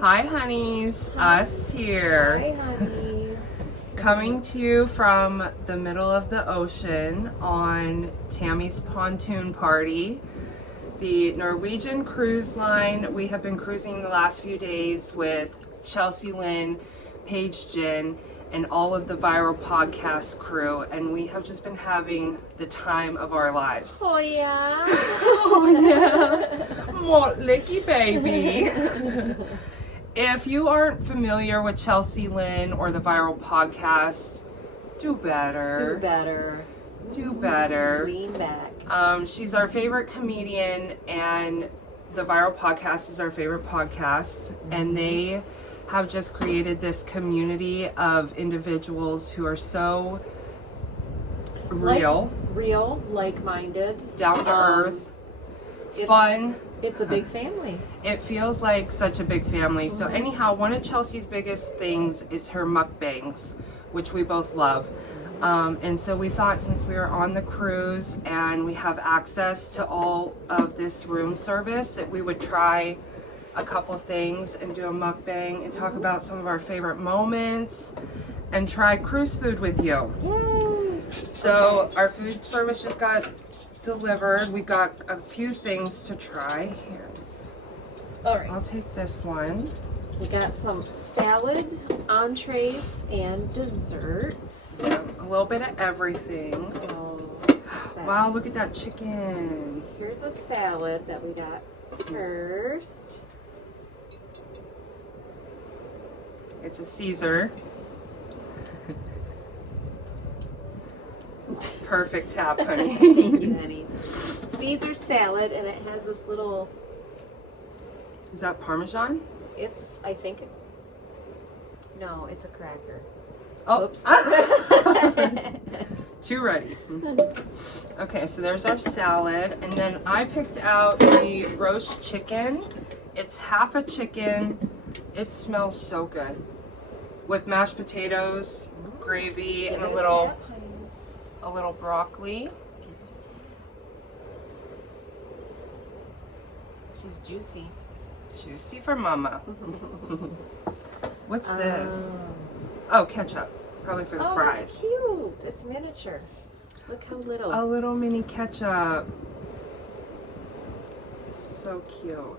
Hi, honeys. Hi. Us here. Hi, honeys. Coming to you from the middle of the ocean on Tammy's Pontoon party. The Norwegian Cruise Line. We have been cruising the last few days with Chelcie Lynn, Paige Ginn, and all of the Viral Podcast crew, and we have just been having the time of our lives. Oh yeah. Oh yeah. More licky baby. If you aren't familiar with Chelcie Lynn or the Viral Podcast, do better. Do better. Do better. Lean back. She's our favorite comedian, and the Viral Podcast is our favorite podcast, and they have just created this community of individuals who are so real, like-minded, down to earth, fun. It's a big family. It feels like such a big family. So anyhow, one of Chelsea's biggest things is her mukbangs, which we both love. And so we thought, since we were on the cruise and we have access to all of this room service, that we would try a couple things and do a mukbang and talk about some of our favorite moments and try cruise food with you. Yay! So our food service just got delivered. We got a few things to try. Here, All right. I'll take this one. We got some salad, entrees, and desserts. Yeah, a little bit of everything. Wow, look at that chicken. Here's a salad that we got first. It's a Caesar. Perfect tap, honey. Thank you, honey. Caesar salad, and it has this little. Is that Parmesan? I think. No, it's a cracker. Oh, oops. Too ready. Okay, so there's our salad, and then I picked out the roast chicken. It's half a chicken. It smells so good, with mashed potatoes, gravy, and a little broccoli. She's juicy. Juicy for mama. What's this? Oh, ketchup. Probably for the fries. It's cute. It's miniature. Look how little. A little mini ketchup. So cute.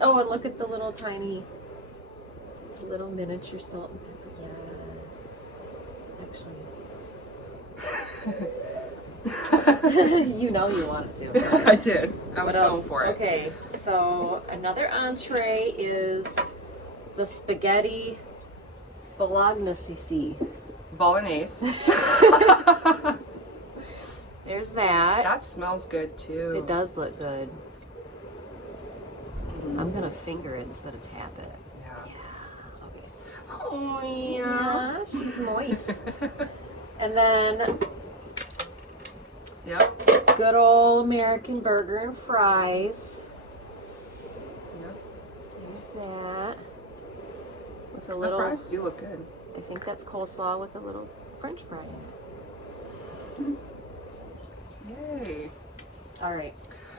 Oh, and look at the little tiny, little miniature salt and pepper. Yes. Actually. You know you wanted to. I did. I was going for it. Okay, so another entree is the spaghetti bolognese. Bolognese. There's that. That smells good too. It does look good. I'm gonna finger it instead of tap it. Yeah. Okay. Oh yeah. Yeah, she's moist. And then, yep. good old American burger and fries. Yep. There's that. With a The little. fries do look good. I think that's coleslaw with a little French fry in it. Yay. All right.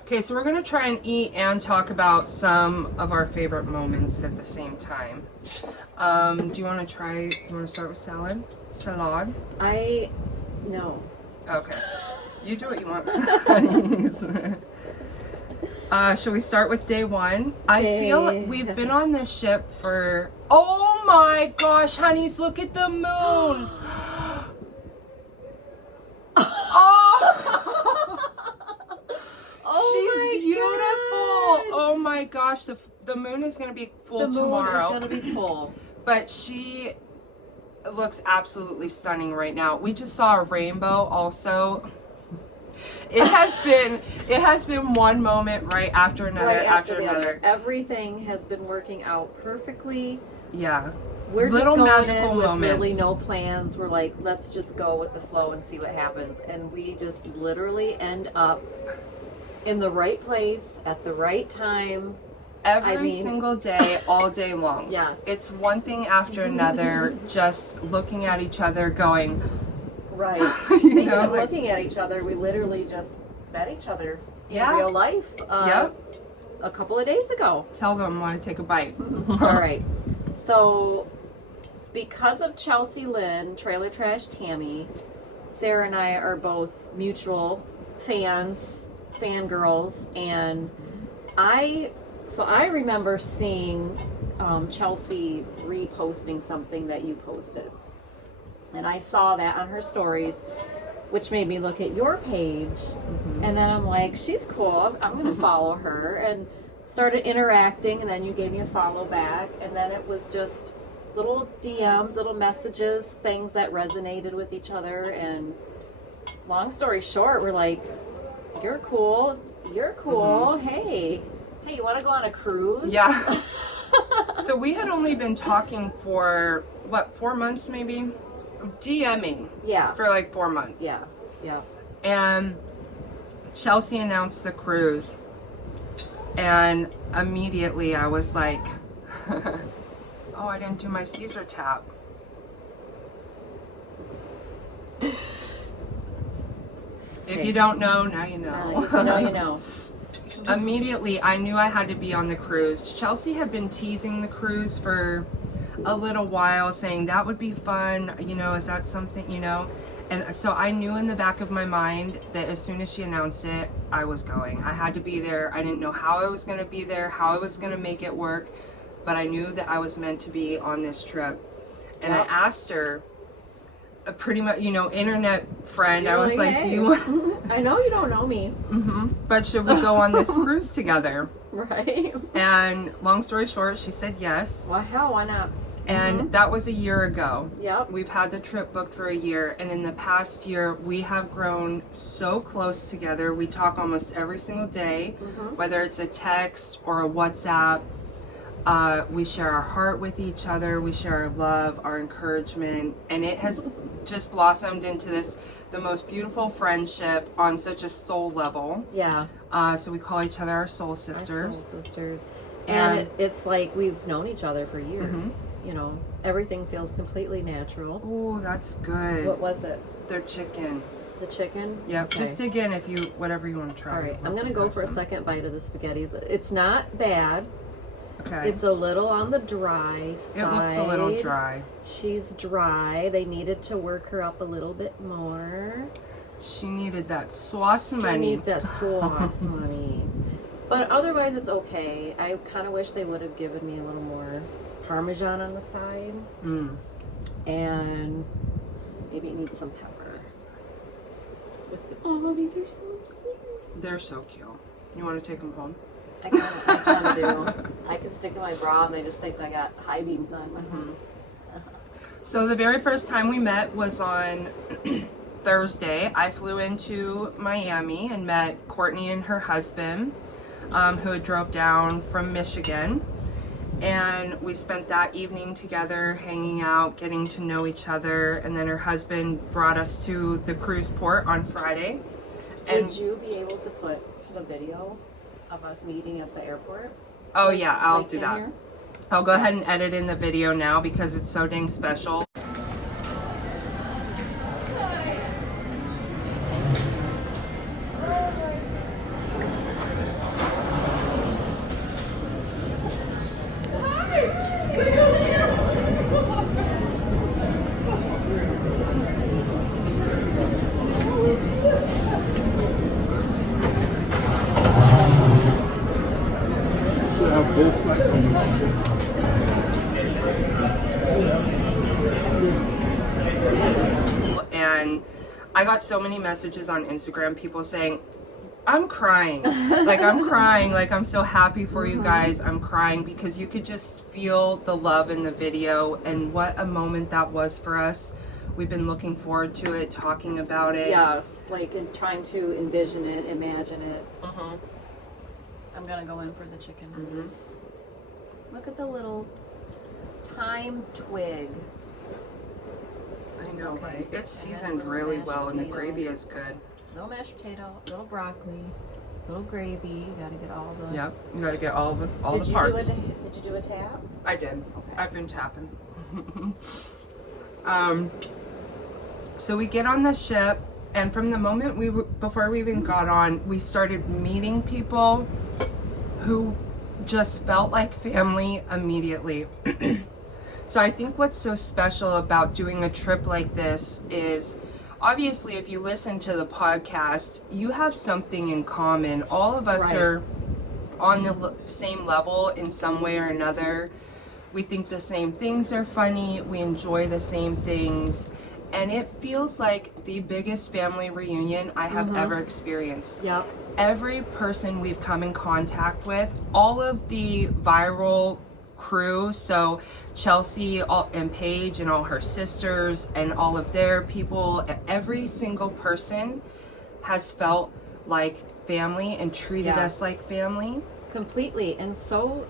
Okay, so we're gonna try and eat and talk about some of our favorite moments at the same time. Do you want to start with salad? Salad? No. Okay. You do what you want. Honeys. Shall we start with day one? I feel like we've been on this ship for, oh my gosh, honeys, look at the moon. She's beautiful. Oh my gosh, the moon is going to be full tomorrow. The moon is going to be full. But she looks absolutely stunning right now. We just saw a rainbow also. It has been one moment right after another, after another. Everything has been working out perfectly. Yeah. We're little just going magical in with moments. really no plans. We're like, let's just go with the flow and see what happens. And we just literally end up in the right place at the right time. Every single day, all day long. Yes. It's one thing after another, just looking at each other going, right. You Speaking know, of like, looking at each other, we literally just met each other in Yeah. real life. Yep. a couple of days ago. Tell them I want to take a bite. All right. So, because of Chelcie Lynn, Trailer Trash Tammy, Sarah and I are both mutual fangirls, and I remember seeing Chelcie reposting something that you posted, and I saw that on her stories, which made me look at your page, and then I'm like, she's cool, I'm gonna follow her, and started interacting, and then you gave me a follow back, and then it was just little DMs, little messages, things that resonated with each other, and long story short, we're like, you're cool, hey, you want to go on a cruise? Yeah. So we had only been talking for, 4 months maybe? DMing. Yeah. For like 4 months. Yeah. And Chelcie announced the cruise, and immediately I was like, oh, I didn't do my Caesar tap. If you don't know, now you know. If you know, you know. Immediately, I knew I had to be on the cruise. Chelcie had been teasing the cruise for a little while, saying that would be fun. Is that something, And so I knew in the back of my mind that as soon as she announced it, I was going. I had to be there. I didn't know how I was going to be there, how I was going to make it work, but I knew that I was meant to be on this trip. And Yep. I asked her, a pretty much, internet friend, You're I was like, hey. do you want... I know you don't know me. But should we go on this cruise together? Right. And long story short, she said yes. Well, hell, why not? And that was a year ago. Yep. We've had the trip booked for a year, and in the past year, we have grown so close together. We talk almost every single day, whether it's a text or a WhatsApp. We share our heart with each other. We share our love, our encouragement, and it has just blossomed into the most beautiful friendship on such a soul level. Yeah. So we call each other our soul sisters. Our soul sisters. And And it's like we've known each other for years. Everything feels completely natural. Oh, that's good. What was it? Their chicken. The chicken? Yep. Okay. Just dig in whatever you want to try. All right. I'm going to go for a second bite of the spaghettis. It's not bad. Okay. It's a little on the dry side. It looks a little dry. She's dry. They needed to work her up a little bit more. She needed that sauce She money. needs that sauce money. But otherwise, it's okay. I kind of wish they would have given me a little more Parmesan on the side. And maybe it needs some pepper. Oh, these are so cute. They're so cute. You want to take them home? I kind of do. I can stick in my bra and they just think I got high beams on my So the very first time we met was on Thursday. I flew into Miami and met Courtney and her husband, who had drove down from Michigan. And we spent that evening together, hanging out, getting to know each other. And then her husband brought us to the cruise port on Friday. And Would you be able to put the video of us meeting at the airport? oh yeah, I'll Like do in that. here? I'll go ahead and edit in the video now because it's so dang special. And I got so many messages on Instagram, people saying, I'm crying. I'm crying. I'm so happy for you guys. I'm crying because you could just feel the love in the video, and what a moment that was for us. We've been looking forward to it, talking about it. Yes, and trying to envision it, imagine it. I'm gonna go in for the chicken nuggets. Look at the little thyme twig. I know, Okay. right? It's And then seasoned little really mashed well, and the potato. gravy is good. Little mashed potato, little broccoli, little gravy. You gotta get all the. Yep, you gotta get all the Did you parts. Did you do a tap? I did. Okay. I've been tapping. So we get on the ship, and from the moment before we even got on, we started meeting people who just felt like family immediately. So I think what's so special about doing a trip like this is, obviously, if you listen to the podcast, you have something in common. All of us Right. are on the same level in some way or another. We think the same things are funny. We enjoy the same things. And it feels like the biggest family reunion I have ever experienced. Yep. Every person we've come in contact with, all of the viral crew, so Chelcie and Paige and all her sisters and all of their people, every single person has felt like family and treated us Yes. like family. Completely, and so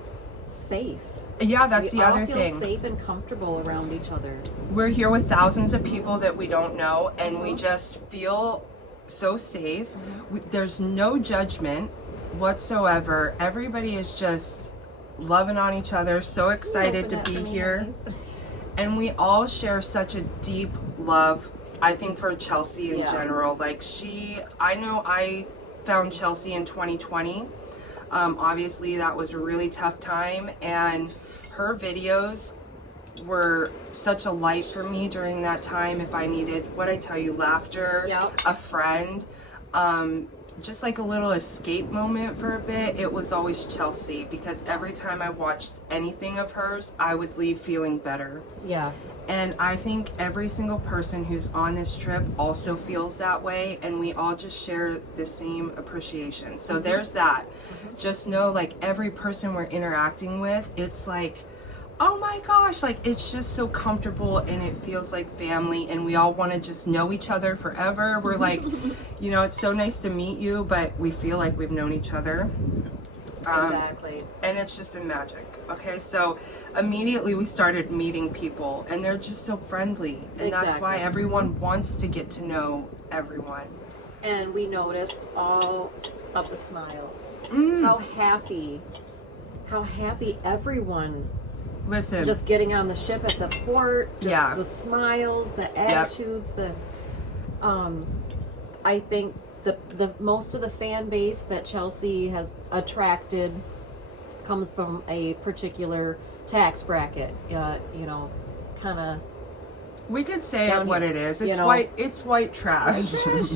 safe. Yeah, that's the other We all thing. feel safe and comfortable around each other. We're here with thousands of people that we don't know, and we just feel so safe. There's no judgment whatsoever. Everybody is just loving on each other, so excited to be here. And we all share such a deep love, I think, for Chelcie in Yeah. general. Like I know I found Chelcie in 2020. Obviously that was a really tough time, and her videos were such a light for me during that time. If I needed, what I tell you, laughter, Yep. a friend, just like a little escape moment for a bit, it was always Chelcie, because every time I watched anything of hers, I would leave feeling better. Yes. And I think every single person who's on this trip also feels that way, and we all just share the same appreciation. So there's that. Just know, like, every person we're interacting with, it's like, oh my gosh, like, it's just so comfortable and it feels like family, and we all want to just know each other forever. We're like, you know, it's so nice to meet you, but we feel like we've known each other. Exactly. And it's just been magic. Okay, so immediately we started meeting people, and they're just so friendly, and that's why Exactly. everyone wants to get to know everyone. And we noticed all of the smiles. How happy everyone, Listen, just getting on the ship at the port, just Yeah. the smiles, the attitudes, I think the most of the fan base that Chelcie has attracted comes from a particular tax bracket, you know, kind of. we could say down it what here, it is. you It's know. white. It's white trash.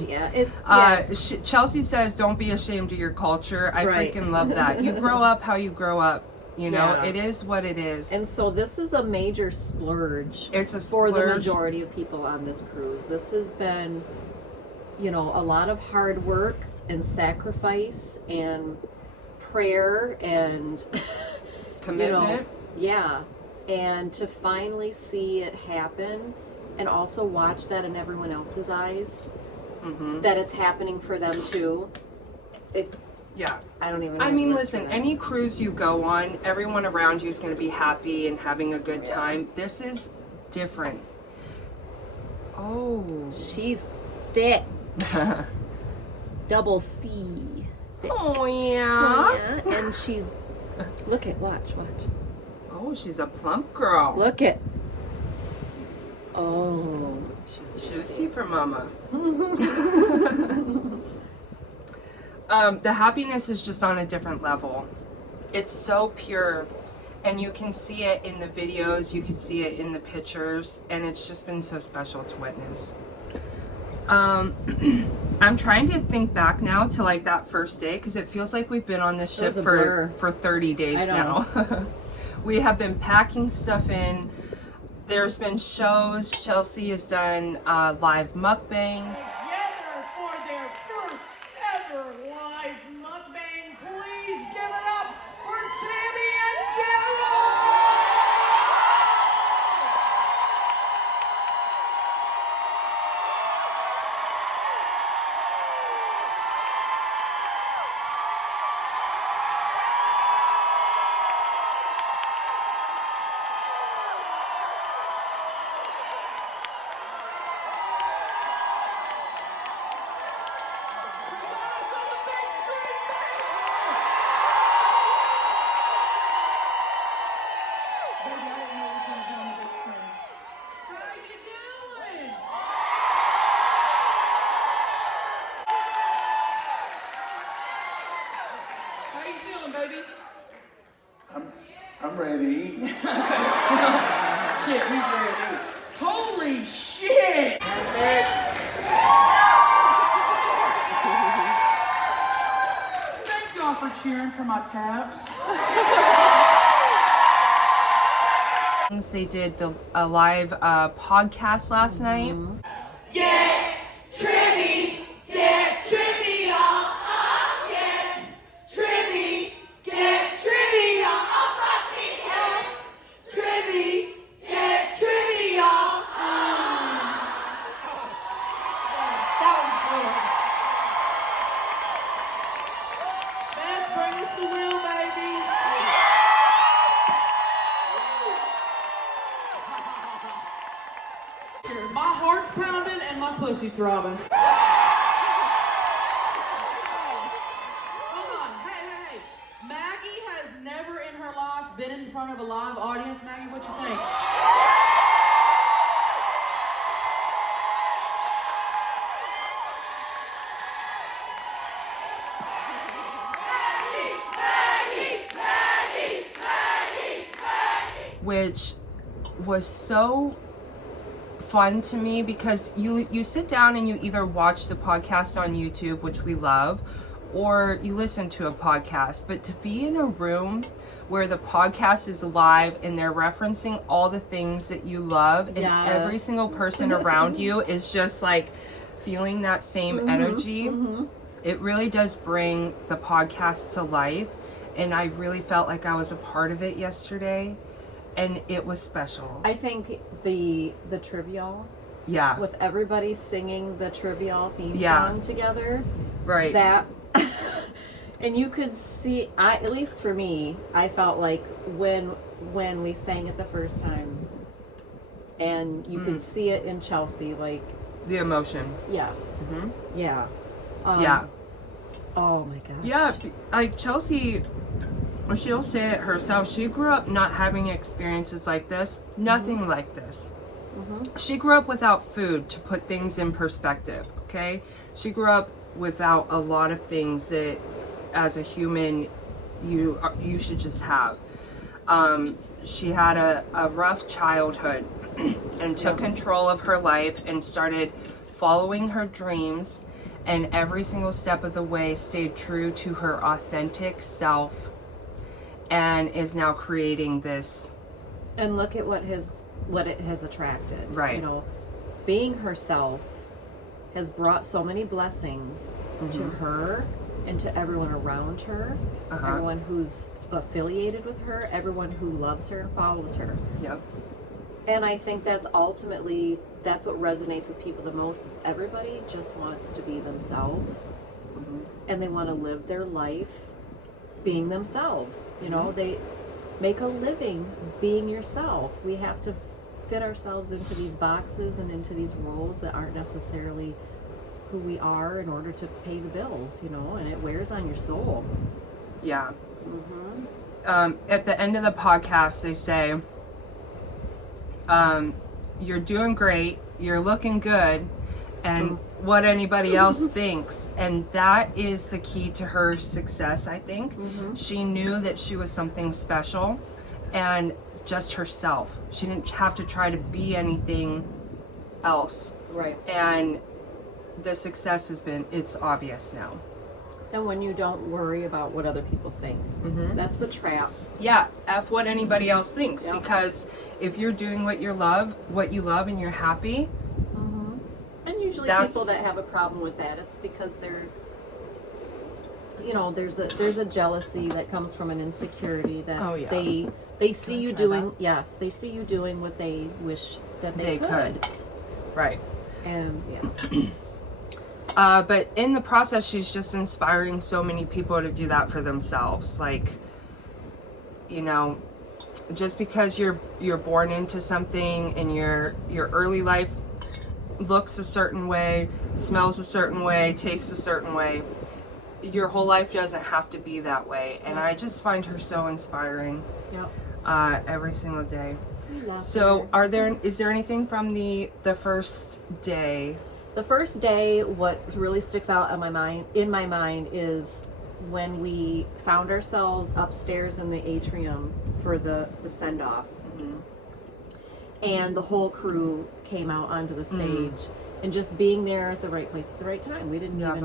Yeah, it's yeah. Chelcie says, "Don't be ashamed of your culture." I Right. freaking love that. You grow up how you grow up. You know, Yeah. it is what it is. And so this is a major splurge It's a for the splurge. majority of people on this cruise. This has been, you know, a lot of hard work and sacrifice and prayer and Commitment. yeah. And to finally see it happen and also watch that in everyone else's eyes, that it's happening for them too. Yeah. I don't even know I the mean, words listen, for that. any cruise you go on, everyone around you is going to be happy and having a good time. This is different. Oh. She's thick. Double C. Thick. Oh, yeah. Yeah, and she's watch. Oh, she's a plump girl. Look at. Oh, She's juicy for mama. The happiness is just on a different level. It's so pure, and you can see it in the videos, you can see it in the pictures, and it's just been so special to witness. I'm trying to think back now to like that first day, because it feels like we've been on this ship was a blur. for 30 days I know. now. We have been packing stuff in. There's been shows. Chelcie has done live mukbangs. Together for their first ever live mukbang. Please give it up for Tammy and Daryl! Shit, he's ready. Holy shit! Thank y'all for cheering for my taps. They did a live podcast last night. Get trippy, get trippy, y'all. Get trippy, y'all. Fuck me, get trippy, y'all. That was good. Beth, bring us the wheel, baby. My heart's pounding and my pussy's throbbing. Hold on, hey. Maggie has never in her life been in front of a live audience. Maggie, what you think? Which was so fun to me because you sit down and you either watch the podcast on YouTube, which we love, or you listen to a podcast. But to be in a room where the podcast is live and they're referencing all the things that you love, and every single person around you is just like feeling that same energy, it really does bring the podcast to life. And I really felt like I was a part of it yesterday. And it was special. I think the Trivial, with everybody singing the Trivial theme song together, right? That, and you could see, at least for me, I felt like when we sang it the first time, and you could see it in Chelcie, like the emotion. Yes. Yeah. Oh my gosh. Yeah, like Chelcie. She'll say it herself. She grew up not having experiences like this, nothing like this. She grew up without food, to put things in perspective, okay? She grew up without a lot of things that, as a human, you should just have. She had a rough childhood and took control of her life and started following her dreams, and every single step of the way stayed true to her authentic self, and is now creating this. And look at what it has attracted. Right. You know, being herself has brought so many blessings to her and to everyone around her, everyone who's affiliated with her, everyone who loves her and follows her. Yep. And I think that's ultimately, that's what resonates with people the most, is everybody just wants to be themselves, and they want to live their life being themselves. You know, they make a living being yourself. We have to fit ourselves into these boxes and into these roles that aren't necessarily who we are in order to pay the bills, you know, and it wears on your soul. Yeah. At the end of the podcast, they say, you're doing great, you're looking good, and what anybody else thinks. And that is the key to her success, I think. She knew that she was something special and just herself. She didn't have to try to be anything else. Right. And the success has been, it's obvious now. And when you don't worry about what other people think, that's the trap. Yeah, F what anybody else thinks, because if you're doing what you love and you're happy. And usually people that have a problem with that, it's because they're, you know, there's a jealousy that comes from an insecurity that they see you doing, they see you doing what they wish that they could. Right. And but in the process, she's just inspiring so many people to do that for themselves. Like, you know, just because you're born into something and your early life looks a certain way, smells a certain way, tastes a certain way, your whole life doesn't have to be that way. And I just find her so inspiring. Every single day. So is there anything from the first day? The first day, what really sticks out in my mind is when we found ourselves upstairs in the atrium for the send off. And the whole crew came out onto the stage, and just being there at the right place at the right time. We didn't even.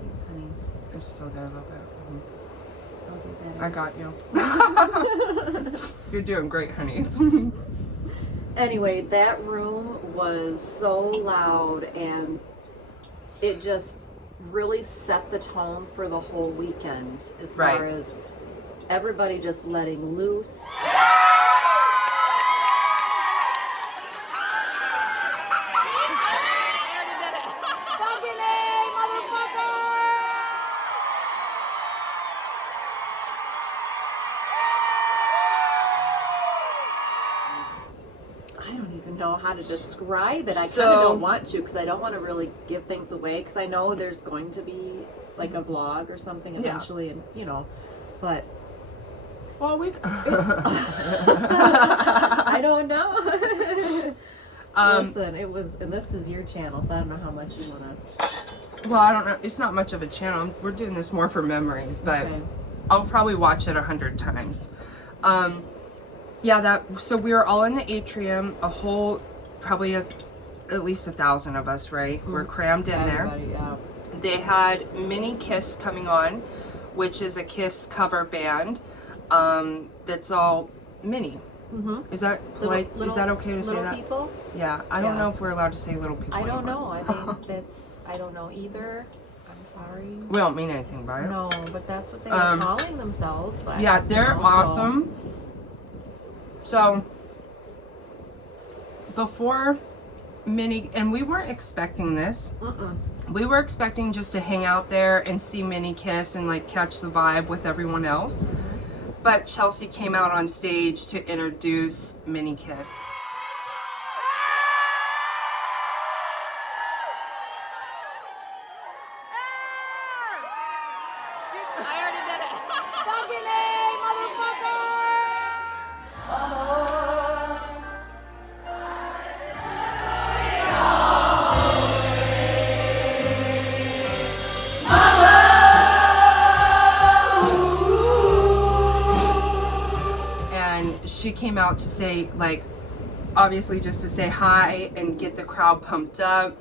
Thanks, honeys. It's still there a little bit. I'll do better. I got you. You're doing great, honey. Anyway, that room was so loud, and it just really set the tone for the whole weekend as far as everybody just letting loose. I don't even know how to describe it. I kind of don't want to, because I don't want to really give things away, because I know there's going to be like a vlog or something eventually, and you know, but well, we I don't know. Listen, it was, and this is your channel, so I don't know how much you want to. Well, I don't know. It's not much of a channel. We're doing this more for memories, but Okay. I'll probably watch it 100 times. Yeah, so we were all in the atrium, probably at least 1,000 of us, right? We're crammed in Everybody, there. yeah. They had Mini Kiss coming on, which is a Kiss cover band. That's all mini. Is that polite? Is that okay to say that? People? Yeah, I don't know if we're allowed to say little people. I don't anymore. know. I think that's, I don't know either. I'm sorry. We don't mean anything by it. No, but that's what they were calling themselves. Yeah, they're awesome. So before Mini, and we weren't expecting this. We were expecting just to hang out there and see Mini Kiss and like catch the vibe with everyone else. But Chelcie came out on stage to introduce Mini Kiss. She came out to say, like, obviously just to say hi and get the crowd pumped up.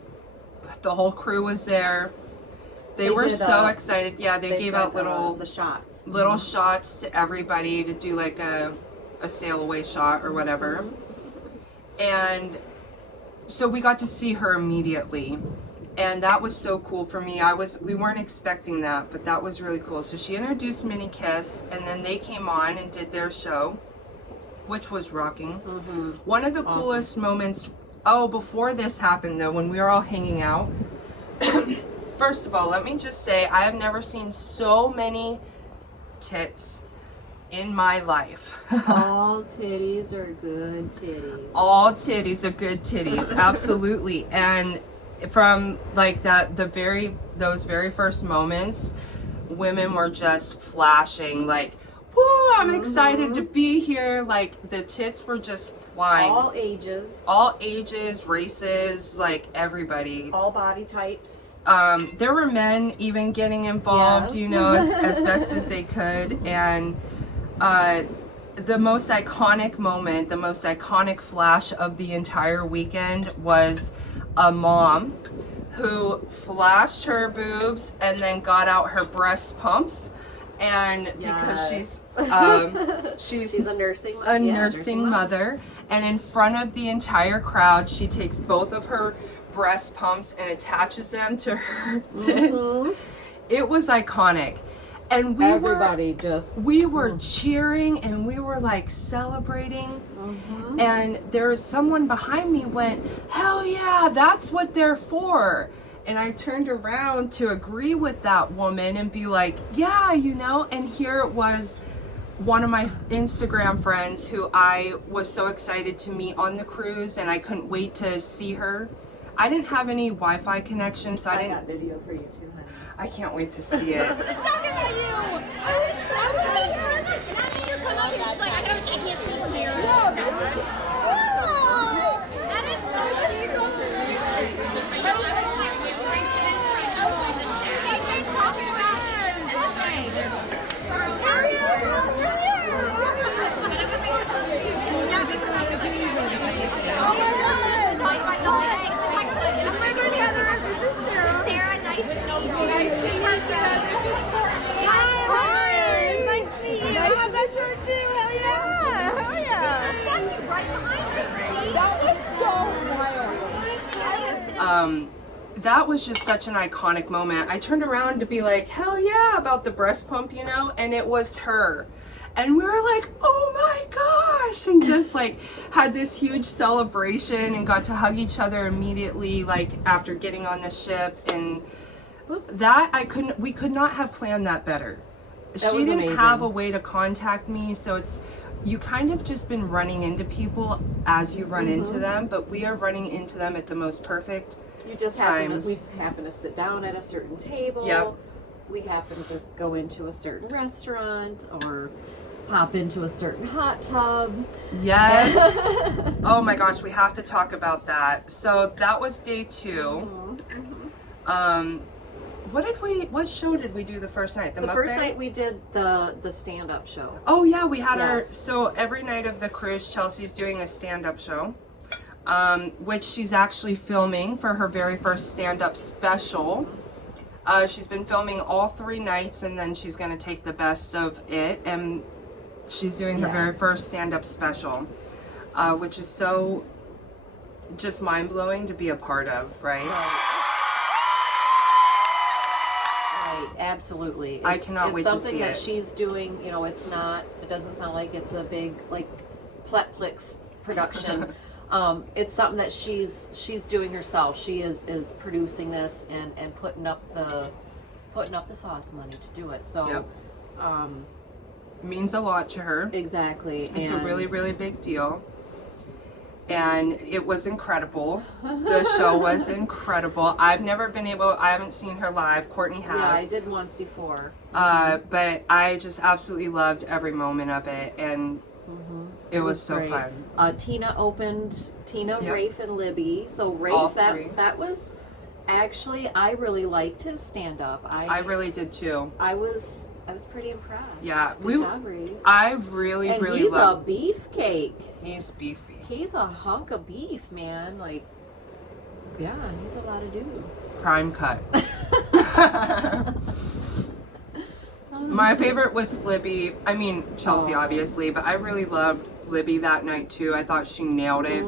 The whole crew was there. They were so excited. Yeah, they gave out little shots. Little shots to everybody to do like a sail away shot or whatever. And so we got to see her immediately. And that was so cool for me. We weren't expecting that, but that was really cool. So she introduced Mini Kiss, and then they came on and did their show, which was rocking. One of the coolest moments, before this happened though, when we were all hanging out, first of all, let me just say, I have never seen so many tits in my life. All titties are good titties. All titties are good titties, absolutely. And from like those very first moments, women were just flashing like, woo, I'm excited to be here. Like the tits were just flying. All ages, races, like everybody. all body types. There were men even getting involved, Yes. you know, as best as they could. And the most iconic moment, the most iconic flash of the entire weekend was a mom who flashed her boobs and then got out her breast pumps. And because she's a nursing nursing mother, and in front of the entire crowd, she takes both of her breast pumps and attaches them to her tits. It was iconic, and we were cheering and we were like celebrating. And there was someone behind me went, "Hell yeah, that's what they're for." And I turned around to agree with that woman and be like, yeah, you know, and here it was one of my Instagram friends who I was so excited to meet on the cruise, and I couldn't wait to see her. I didn't have any Wi-Fi connection, so I didn't. got video for you too, honey. I can't wait to see it. Talking about you! I was so weird! And I made her come up and she's like, I can't see from here. No, this is cool! That is so cute! I was like, talking about her. her too. Hell yeah! Hell yeah! Chelcie right behind her. That was so wild. That was just such an iconic moment. I turned around to be like, hell yeah, about the breast pump, you know, and it was her. And we were like, oh my gosh, and just like had this huge celebration and got to hug each other immediately, like after getting on the ship. And we could not have planned that better. She didn't amazing. have a way to contact me, so you kind of just been running into people as you run into them, but we are running into them at the most perfect You just times. we happen to sit down at a certain table. Yep. We happen to go into a certain restaurant or pop into a certain hot tub. Yes. Oh my gosh, we have to talk about that. So that was day 2. What show did we do the first night? The first night we did the stand-up show. Oh yeah, we had Yes. so every night of the cruise, Chelsea's doing a stand-up show, which she's actually filming for her very first stand-up special. She's been filming all 3 nights, and then she's going to take the best of it, and she's doing her very first stand-up special, which is so just mind-blowing to be a part of, right? Right, absolutely. I cannot wait to see It's something that it. she's doing, you know, it doesn't sound like it's a big, like, Pletflix production. It's something that she's doing herself. She is producing this and putting up the sauce money to do it. So, Yep. Means a lot to her. exactly. It's a really, really big deal. And it was incredible. The show was incredible. I haven't seen her live. Courtney has. Yeah, I did once before. But I just absolutely loved every moment of it. And it was so great. fun. Tina opened, Yep. Rafe, and Libby. So All Rafe, 3. that was actually, I really liked his stand-up. I really did too. I was pretty impressed. Yeah, Good job, Rafe. I really, And really he's love. a beefcake. He's beefy. He's a hunk of beef, man. Like, yeah, he's a lot of dude. Prime cut. My favorite was Libby. I mean, Chelcie, obviously, but I really loved Libby that night too. I thought she nailed it.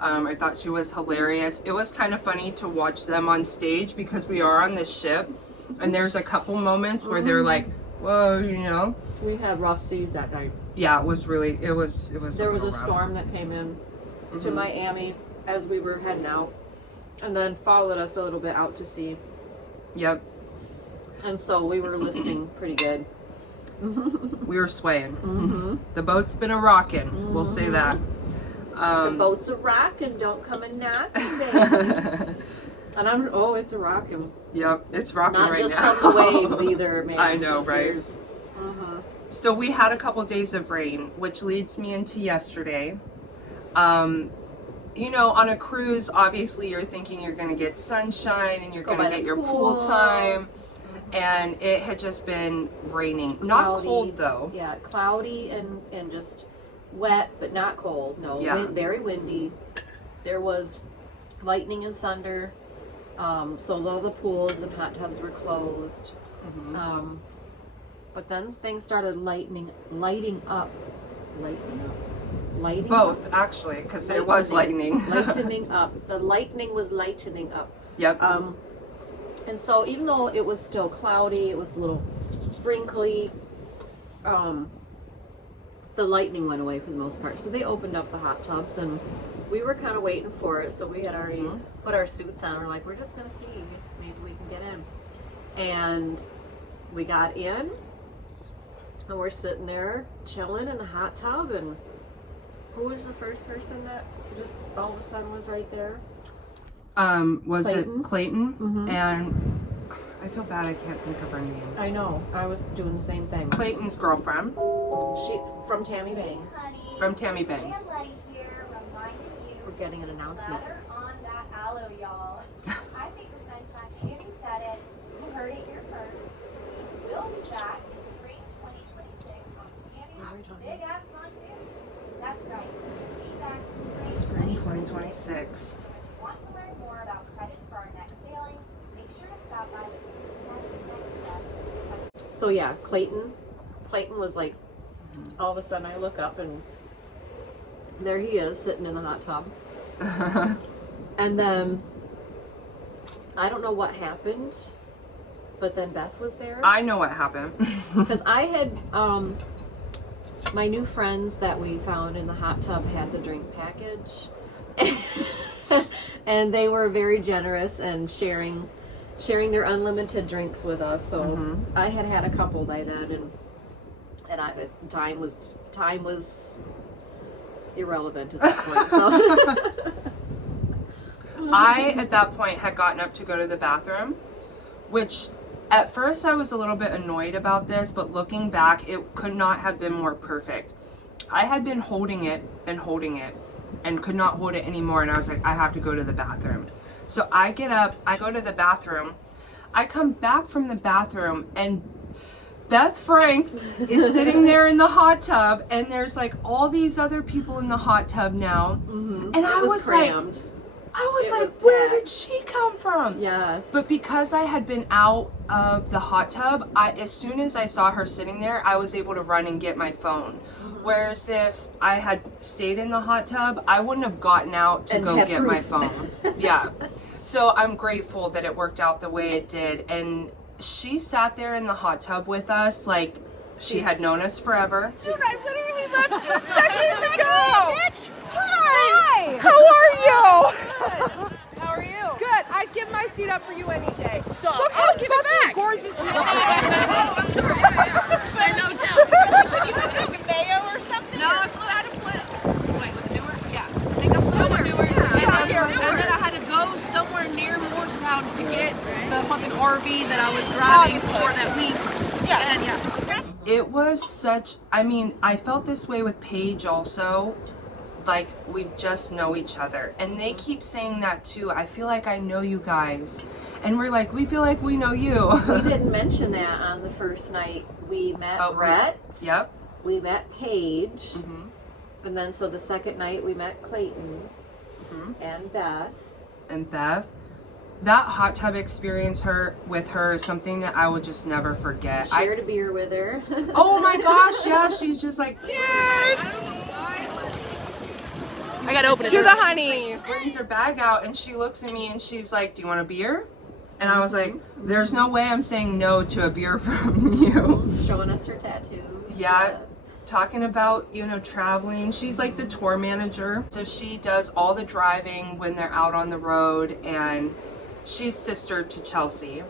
I thought she was hilarious. It was kind of funny to watch them on stage because we are on this ship, and there's a couple moments where they're like, "Whoa," you know. We had rough seas that night. Yeah, it was really. It was. There was little a rough. storm that came in to Miami as we were heading out, and then followed us a little bit out to sea. Yep, And so we were listening pretty good. we were swaying. The boat's been a rockin'. We'll say that. The boat's a rockin', don't come a knockin', baby. And it's a rockin'. Yep, it's rocking Not right just now. from the waves either, man. I know, right? There's- So we had a couple days of rain, which leads me into yesterday. You know, on a cruise, obviously you're thinking you're going to get sunshine and you're Go going to by get the your pool. pool time. And it had just been raining. Not Cloudy. cold though. Yeah, cloudy and just wet, but not cold. No, Yeah. very windy. There was lightning and thunder. So all the pools and hot tubs were closed. But then things started lighting up. Lighting Both, up? actually, because it was lightning. Lightening up. The lightning was lightening up. Yep. And so even though it was still cloudy, it was a little sprinkly, the lightning went away for the most part. So they opened up the hot tubs and we were kind of waiting for it. So we had already put our suits on. We're like, we're just going to see if maybe we can get in. And we got in and we're sitting there chilling in the hot tub. And who was the first person that just all of a sudden was right there? Was Clayton? it Clayton? And I feel bad I can't think of her name. I know. I was doing the same thing. Clayton's girlfriend She from Tammy Bangs. from Tammy Bangs. Letty here, reminding you. We're getting an announcement. Lather on that aloe, y'all. I think the sunshine. Tammy said it. You heard it here first. We will be back in spring 2026 on Tammy's big ass pontoon. That's right. We'll be back in Spring 2026. If you want to learn more about credits for our next sailing, make sure to stop by the cruise next desk. So yeah, Clayton was like all of a sudden I look up and there he is sitting in the hot tub. And then I don't know what happened, but then Beth was there. I know what happened. Because I had, my new friends that we found in the hot tub had the drink package. And they were very generous and sharing their unlimited drinks with us. So I had a couple by then, and time was irrelevant at that point. So. I, at that point, had gotten up to go to the bathroom, which at first I was a little bit annoyed about this, but looking back, it could not have been more perfect. I had been holding it and could not hold it anymore, and I was like, I have to go to the bathroom. So I get up, I go to the bathroom, I come back from the bathroom, and Beth Franks is sitting there in the hot tub, and there's like all these other people in the hot tub now, and I was crammed. Where did she come from? Yes. But because I had been out of the hot tub, as soon as I saw her sitting there, I was able to run and get my phone. Whereas if I had stayed in the hot tub, I wouldn't have gotten out to go get my phone. Yeah. So I'm grateful that it worked out the way it did. And she sat there in the hot tub with us like she had known us forever. Dude, I literally left 2 seconds ago! Bitch! Hi! How are you? How are you? Good. I'd give my seat up for you any day. Stop. Look I'll how give it fucking back. gorgeous you are. I'm sure. Yeah. No tell. You went to Mayo or something? No, I flew. Wait, was it Newark? Yeah. I think I flew to Newark. And then I had to go somewhere near Morristown to get the fucking RV that I was driving for that week. Yes. And yeah. It was such, I mean, I felt this way with Paige also. Like, we just know each other. And they keep saying that too. I feel like I know you guys. And we're like, we feel like we know you. We didn't mention that on the first night. We met Brett. Yep. We met Paige. And then so the second night we met Clayton and Beth. And Beth. That hot tub experience with her is something that I will just never forget. Shared a beer with her. Oh my gosh, yeah, she's just like, cheers! I gotta open it. To the honeys. Brings her bag out and she looks at me and she's like, do you want a beer? And I was like, there's no way I'm saying no to a beer from you. Showing us her tattoos. Yeah. Yes. Talking about, traveling. She's like the tour manager. So she does all the driving when they're out on the road, and she's sister to Chelcie.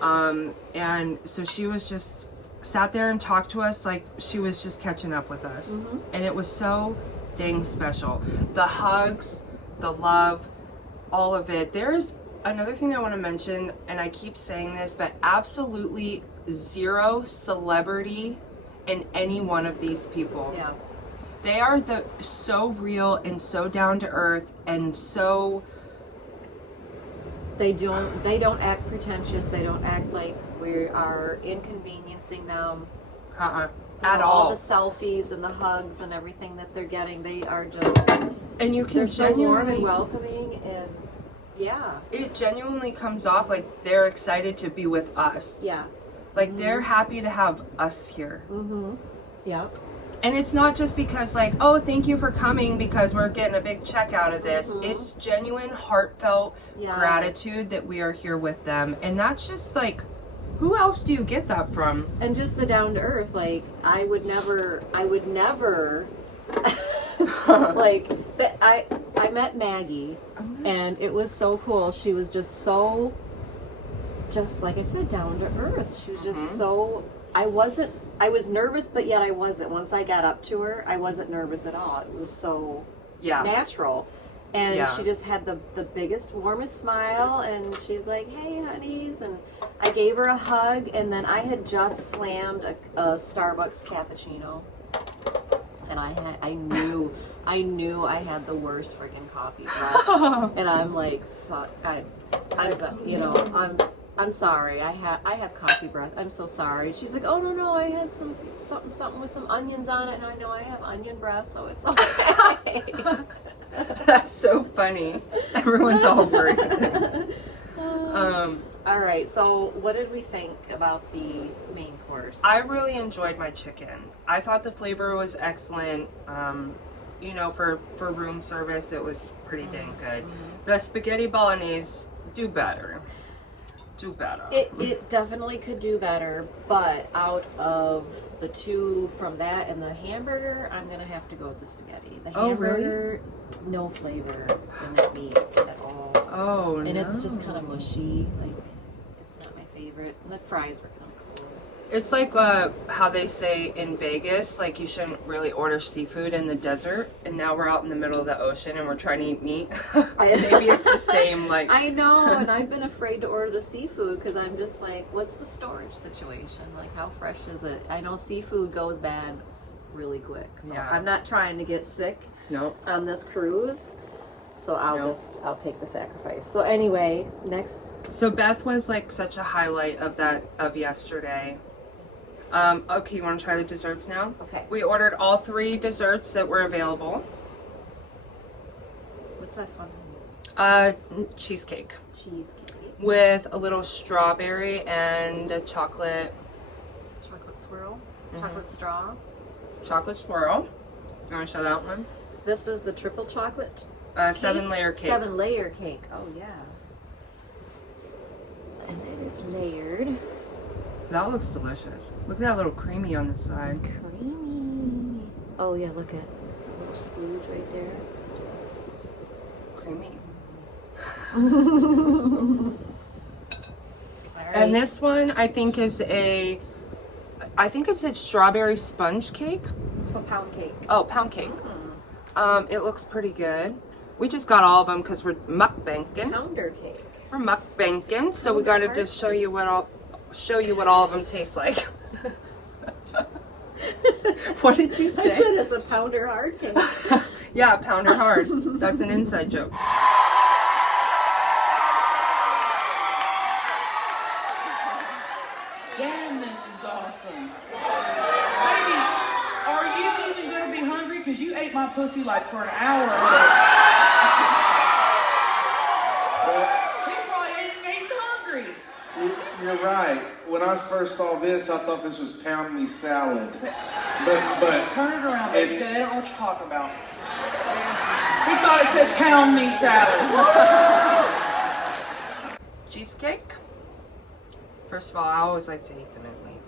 And so she was just sat there and talked to us like she was just catching up with us. And it was so dang special. The hugs, the love, all of it. There's another thing I want to mention, and I keep saying this, but absolutely zero celebrity in any one of these people. Yeah. They are so real and so down to earth and so. They don't act pretentious. They don't act like we are inconveniencing them. At all. All the selfies and the hugs and everything that they're getting, they are just. And you can They're so warm and genuinely. welcoming, and yeah. It genuinely comes off like they're excited to be with us. Yes. Like they're happy to have us here. Yeah. And it's not just because like, oh, thank you for coming because we're getting a big check out of this. It's genuine, heartfelt gratitude that we are here with them. And that's just like, who else do you get that from? And just the down to earth, like I would never like that. I met Maggie, and it was so cool. She was just so, just like I said, down to earth. She was just so. I was nervous, but yet I wasn't. Once I got up to her, I wasn't nervous at all. It was so natural. And she just had the biggest, warmest smile, and she's like, hey, honeys, and I gave her a hug, and then I had just slammed a Starbucks cappuccino, and I knew I had the worst freaking coffee breath, and I'm like, fuck, I'm sorry, I have coffee breath. I'm so sorry. She's like, oh no, I had something with some onions on it, and I know I have onion breath, so it's okay. That's so funny. Everyone's all worried. All right, so what did we think about the main course? I really enjoyed my chicken. I thought the flavor was excellent. You know, for room service, it was pretty dang good. The spaghetti bolognese, do better. Do better. It definitely could do better, but out of the two from that and the hamburger, I'm gonna have to go with the spaghetti. The Oh, really? hamburger, no flavor in the meat at all. Oh, And no. it's just kind of mushy. Like, it's not my favorite. And the fries were kind of cool. It's like how they say in Vegas, like you shouldn't really order seafood in the desert. And now we're out in the middle of the ocean and we're trying to eat meat. Maybe it's the same. Like I know, and I've been afraid to order the seafood because I'm just like, what's the storage situation? Like, how fresh is it? I know seafood goes bad really quick. So Yeah. I'm not trying to get sick no. on this cruise. So I'll Nope. I'll take the sacrifice. So anyway, next. So Beth was like such a highlight of yesterday. Okay, you want to try the desserts now? Okay. We ordered all 3 desserts that were available. What's this one? Cheesecake Cheesecake. with a little strawberry and a chocolate Swirl. Mm-hmm. Chocolate straw. swirl. You want to show that one? This is the triple chocolate 7-layer cake. 7-layer cake. Oh yeah. And it is layered. That looks delicious. Look at that little creamy on the side. Creamy. Oh yeah, look at a little splooge right there. It's Creamy. all right. And this one, I think it's a strawberry sponge cake. a pound cake. Oh, pound cake. It looks pretty good. We just got all of them because we're mukbanging. Pounder cake. We're mukbanging, so we got to just show you what all of them taste like. What did you say? I said it's a pounder hard cake. Yeah, pounder hard. That's an inside joke. Damn, this is awesome. Baby, are you even gonna be hungry? Because you ate my pussy like for an hour. He probably ain't hungry. You're right. When I first saw this, I thought this was pound me salad. But Turn it around, baby. It's- They don't know what you're talking about. He thought it said pound me salad. Cheesecake. First of all, I always like to eat them and leave.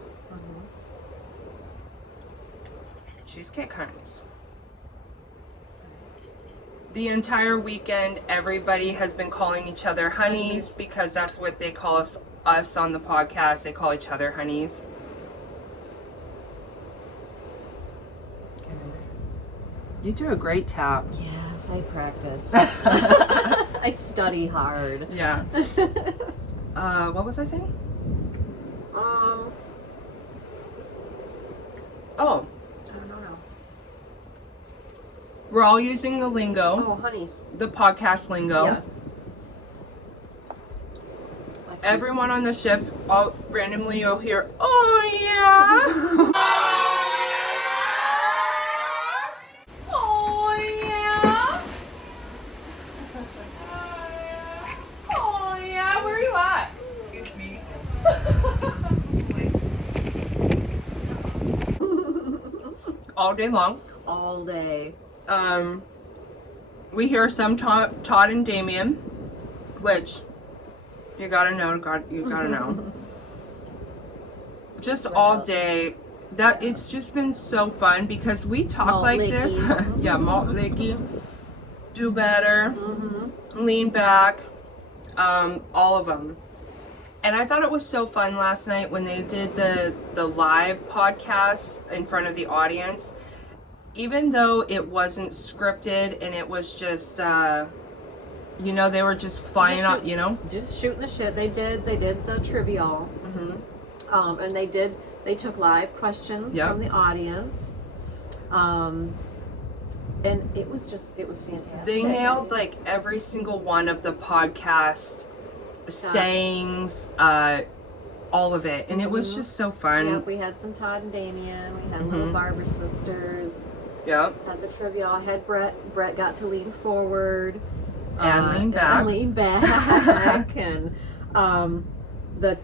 Cheesecake honeys. The entire weekend, everybody has been calling each other honeys because that's what they call us on the podcast. They call each other honeys. You do a great tap. Yes, I practice. I study hard. Yeah. What was I saying? Oh, I don't know. we're all using the lingo, Oh, honeys. the podcast lingo. Yes. Everyone on the ship, all randomly you'll hear, "Oh yeah." Oh yeah. Oh yeah. Where are you at? Excuse me. All day long. All day. We hear some Todd and Damien, which you gotta know, you gotta know. Just all day. That it's just been so fun because we talk Malt like licky. this. Yeah, malt licky. Do better. Lean back. All of them. And I thought it was so fun last night when they did the live podcast in front of the audience. Even though it wasn't scripted and it was just, you know, they were just flying Just out, shoot- you know? Just shooting the shit. They did the trivial. And they took live questions Yep. from the audience. And it was fantastic. They nailed like every single one of the podcast sayings, all of it. And it was just so fun. Yep, we had some Todd and Damien. We had little Barbara sisters. Yep. Had the trivial. Had Brett. Brett got to lean forward And lean back. And lean back. And the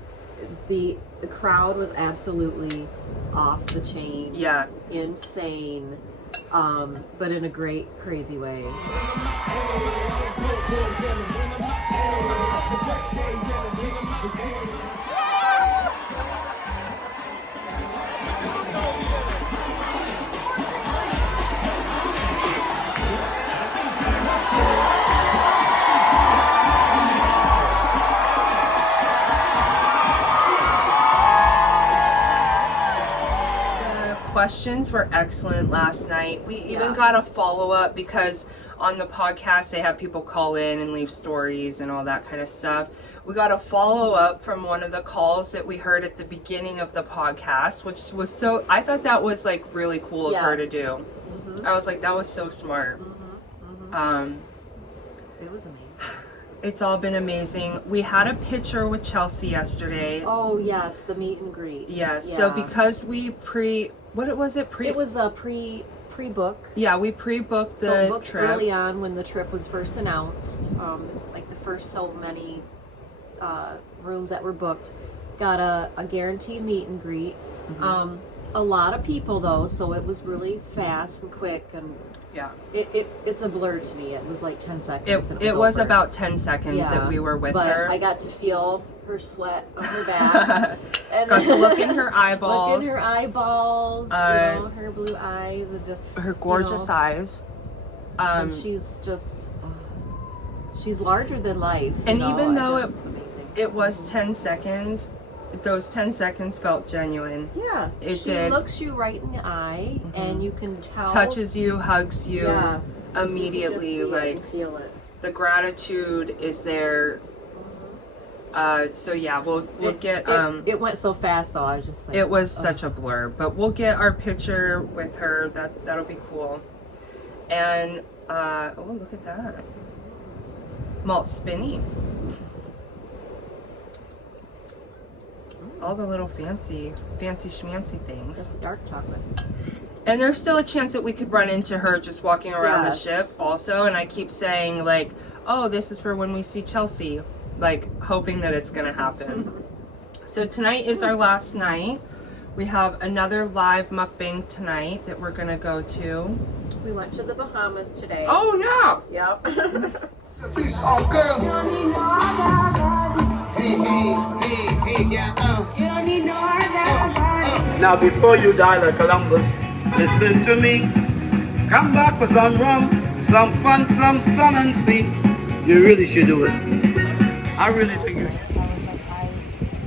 crowd was absolutely off the chain. Yeah. Insane. But in a great, crazy way. Questions were excellent last night. We even Yeah. got a follow-up because on the podcast they have people call in and leave stories and all that kind of stuff. We got a follow-up from one of the calls that we heard at the beginning of the podcast, which was so, I thought that was like really cool of her to Yes. do. I was like, that was so smart. It was amazing. It's all been amazing. We had a picture with Chelcie yesterday. Oh yes, the meet and greet. Yes. Yeah. So because we it was a pre-book. Yeah, we pre-booked the So booked trip. early on when the trip was first announced. Like the first so many rooms that were booked got a guaranteed meet and greet. A lot of people though, so it was really fast and quick, and Yeah. it's a blur to me. It was like 10 seconds. and It was over. about 10 seconds that we were with but her. I got to feel her sweat on her back. And Got to look in her eyeballs. Look in her eyeballs, her blue eyes, and just her gorgeous eyes. And she's just, she's larger than life. And even though amazing. it was 10 seconds, those 10 seconds felt genuine. Yeah, It she did. looks you right in the eye, and you can tell. Touches you, hugs you Yes. immediately. You can just see it Like and feel it. the gratitude is there. So yeah, we'll get It went so fast though. I was just like, it was such a blur, but we'll get our picture with her. That'll be cool. And oh, look at that. Malt spinny. All the little fancy schmancy things. That's the dark chocolate. And there's still a chance that we could run into her just walking around the Yes. ship also. And I keep saying like, oh, this is for when we see Chelcie, like hoping that it's gonna happen. So tonight is our last night. We have another live mukbang tonight that we're gonna go to. We went to the Bahamas today. Oh no! Yep. Oh, girl. Hey, yeah. Now, before you die like Columbus, listen to me. Come back with some rum, some fun, some sun and sea. You really should do it. I really think you should. I was like, I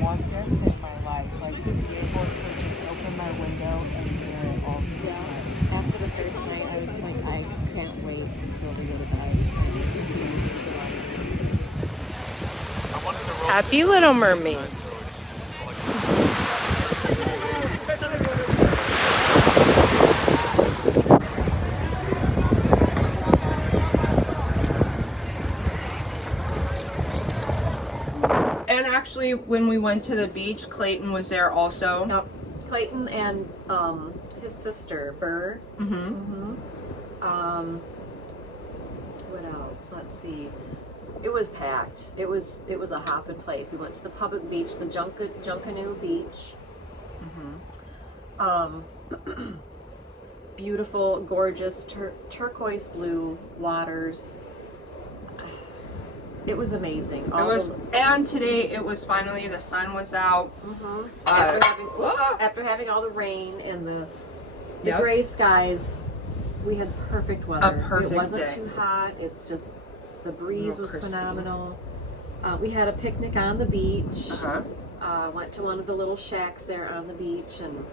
want this in my life, like to be able to just open my window and hear it all the time. After the first night, I was like, I can't wait until we go to bed. Happy Little Mermaids. And actually, when we went to the beach, Clayton was there also. Yep. Clayton and his sister Burr. What else? Let's see. It was packed. It was a hopping place. We went to the public beach, the Junkanoo Beach. Beautiful, gorgeous turquoise blue waters. It was amazing. And today it was finally, the sun was out. After having all the rain and the Yep. gray skies, we had perfect weather. perfect It wasn't day. too hot. The breeze Real was crispy. phenomenal. We had a picnic on the beach. Went to one of the little shacks there on the beach and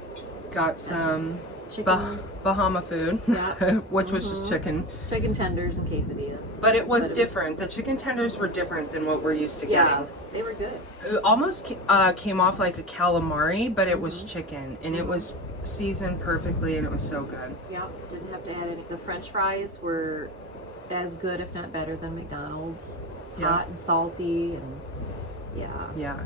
Got some chicken, Bahama food, Yeah. which was just chicken. chicken tenders and quesadilla. But it was But it was- different. The chicken tenders were different than what we're used to Yeah, getting. they were good. It almost came off like a calamari, but it was chicken, and it was seasoned perfectly, and it was so good. Yeah, didn't have to add any. The French fries were as good, if not better, than McDonald's. Yeah. Hot and salty, and Yeah.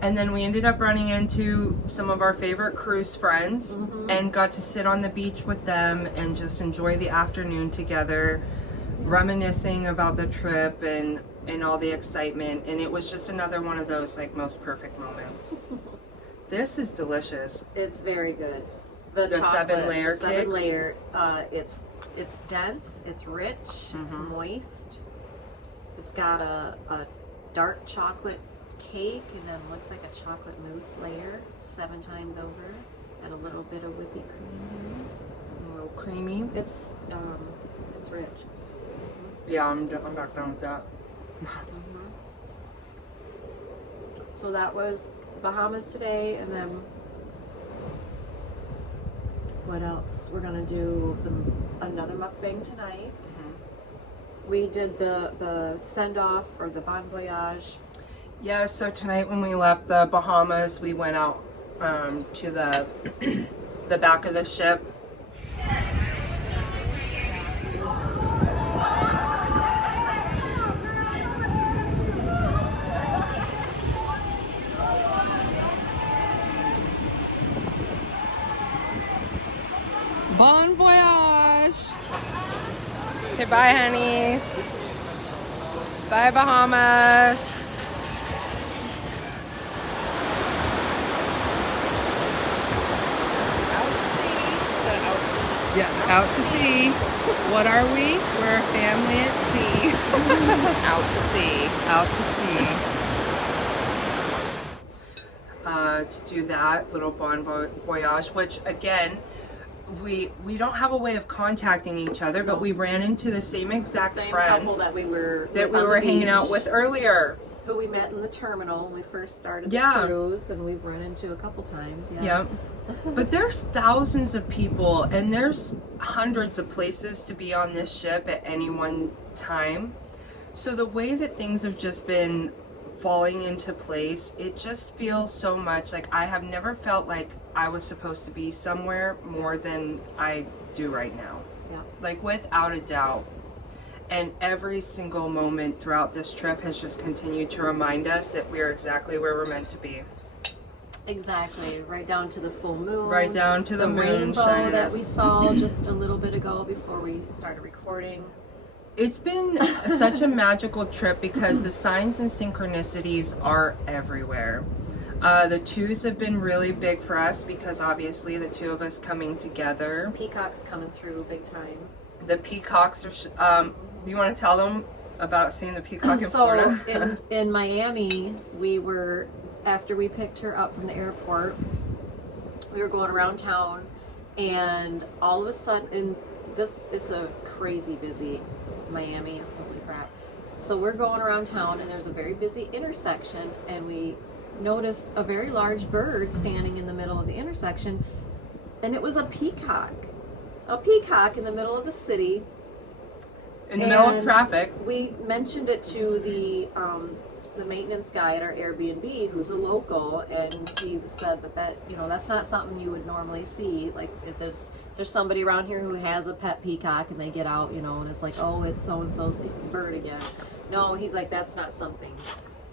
And then we ended up running into some of our favorite cruise friends and got to sit on the beach with them and just enjoy the afternoon together. reminiscing about the trip and all the excitement, and it was just another one of those like most perfect moments. This is delicious. It's very good. The chocolate, 7-layer the cake? 7-layer. It's dense. It's rich. It's moist. It's got a dark chocolate cake, and then looks like a chocolate mousse layer 7 times over, and a little bit of whippy cream. A little creamy. It's rich. Yeah, I'm back down with that. So that was Bahamas today, and then what else? We're gonna do another mukbang tonight. We did the send off or the bon voyage. Yeah, so tonight when we left the Bahamas, we went out to the back of the ship. Bon voyage! Say bye, honeys. Bye, Bahamas. Yeah, out to sea. What are we? We're a family at sea. Out to sea. Out to sea. To do that little bon voyage, which again, we don't have a way of contacting each other, but we ran into the same exact Same friends couple that we were hanging out with earlier. who we met in the terminal when we first started Yeah. the cruise, and we've run into a couple times. Yeah. Yep. But there's thousands of people, and there's hundreds of places to be on this ship at any one time. So the way that things have just been falling into place, it just feels so much like I have never felt like I was supposed to be somewhere more than I do right now. Yeah. Like without a doubt. And every single moment throughout this trip has just continued to remind us that we're exactly where we're meant to be. Exactly. Right down to the full moon. Right down to the moon rainbow shining that us. we saw just a little bit ago before we started recording. It's been such a magical trip because the signs and synchronicities are everywhere. The twos have been really big for us because obviously the two of us coming together. Peacocks coming through big time. The peacocks are, you want to tell them about seeing the peacock in Florida? So in Miami, we were, after we picked her up from the airport, we were going around town, and all of a sudden, it's a crazy busy Miami, holy crap. So we're going around town, and there's a very busy intersection, and we noticed a very large bird standing in the middle of the intersection, and it was a peacock. A peacock in the middle of the city. In the middle of traffic. We mentioned it to the maintenance guy at our Airbnb, who's a local, and he said that that's not something you would normally see. Like if there's somebody around here who has a pet peacock, and they get out, and it's like, oh, it's so and so's bird again. No, he's like, that's not something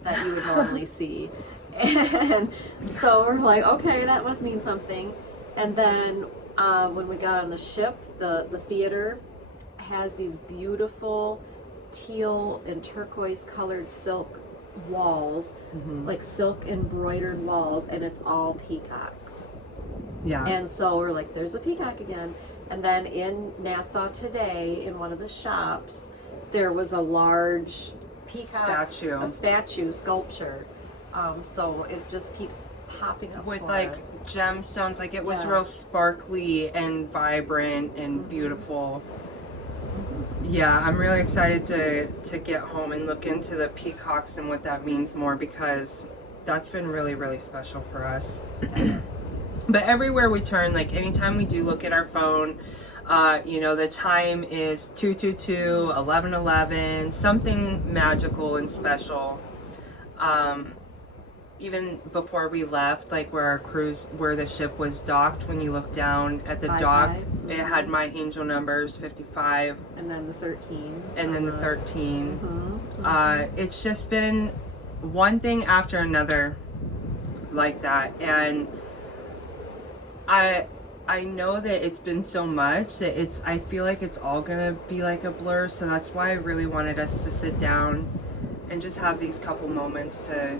that you would normally see. And so we're like, okay, that must mean something. And then when we got on the ship, the theater has these beautiful teal and turquoise colored silk walls, like silk embroidered walls, and it's all peacocks. Yeah. And so we're like, there's a peacock again. And then in Nassau today, in one of the shops, there was a large peacock statue sculpture. So it just keeps popping up with for like us. gemstones, like it was Yes. real sparkly and vibrant and beautiful. Yeah, I'm really excited to get home and look into the peacocks and what that means more, because that's been really, really special for us. But everywhere we turn, like anytime we do look at our phone, the time is 222, 11:11, something magical and special. Even before we left, like where the ship was docked, when you look down at the 55. dock, it had my angel numbers, 55. And then the 13. And then the 13. Mm-hmm. It's just been one thing after another like that. And I know that it's been so much that I feel like it's all gonna be like a blur. So that's why I really wanted us to sit down and just have these couple moments to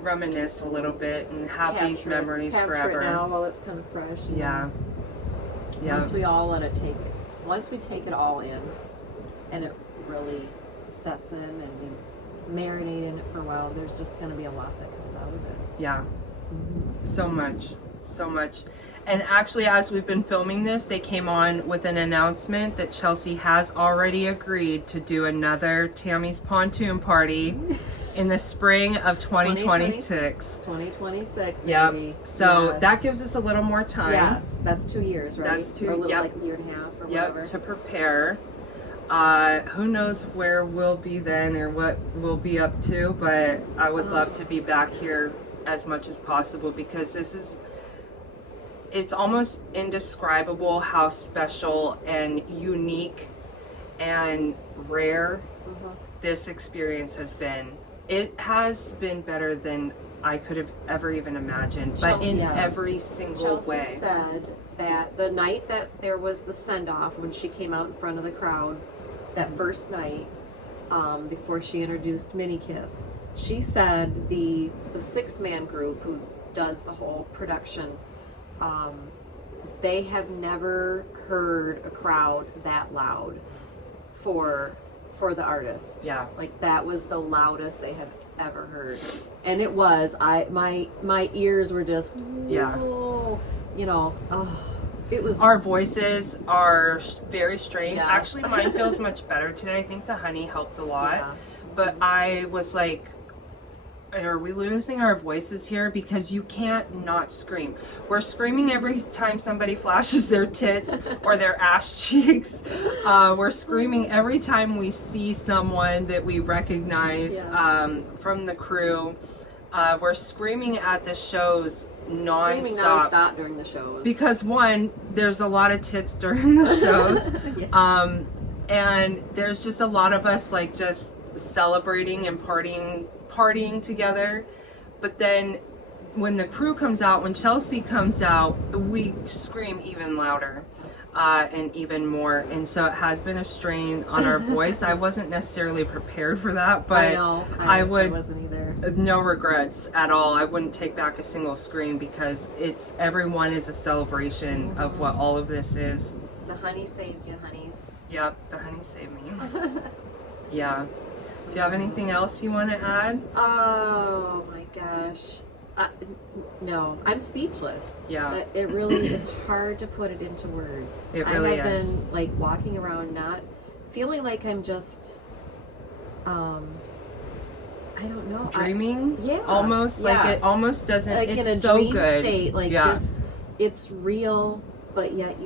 reminisce a little bit and have these memories forever. It now while it's kind of fresh. Yeah. Yeah. Once we take it all in, and it really sets in, and we marinate in it for a while, there's just going to be a lot that comes out of it. Yeah. So much. And actually, as we've been filming this, they came on with an announcement that Chelcie has already agreed to do another Tammy's Pontoon party in the spring of 2026. 2026, Yep. baby. So Yes. that gives us a little more time. Yes, that's 2 years, right? That's 2, or a little, yep. like a year and a half or Yep, whatever. to prepare. Who knows where we'll be then or what we'll be up to, but I would love to be back here as much as possible, because it's almost indescribable how special and unique and rare this experience has been. It has been better than I could have ever even imagined, but in every single Chelcie way. said that the night that there was the send-off, when she came out in front of the crowd, that first night, before she introduced Mini Kiss, she said the sixth man group who does the whole production, they have never heard a crowd that loud for the artist. Yeah. Like, that was the loudest they have ever heard. And it was, my ears were just, whoa, you know, it was. Our voices are very strained. Yeah. Actually, mine feels much better today. I think the honey helped a lot. Yeah. But I was like, are we losing our voices here? Because you can't not scream. We're screaming every time somebody flashes their tits or their ass cheeks. We're screaming every time we see someone that we recognize from the crew. We're screaming at the shows Screaming nonstop during the shows. Because one, there's a lot of tits during the shows. And there's just a lot of us like just celebrating and partying together. But then when the crew comes out, when Chelcie comes out, we scream even louder and even more. And so it has been a strain on our voice. I wasn't necessarily prepared for that, but I wasn't either. No regrets at all. I wouldn't take back a single scream, because everyone is a celebration of what all of this is. The honey saved you, honeys. Yep, the honey saved me. Yeah. Do you have anything else you want to add? Oh my gosh. No, I'm speechless. Yeah. It really, it's hard to put it into words. It really I have is. been like walking around not feeling like I'm just, I don't know. Dreaming? Yeah. Almost. Like Yes. it almost doesn't, Like it's in a so dream good. state, like Yeah. this, it's real, but yet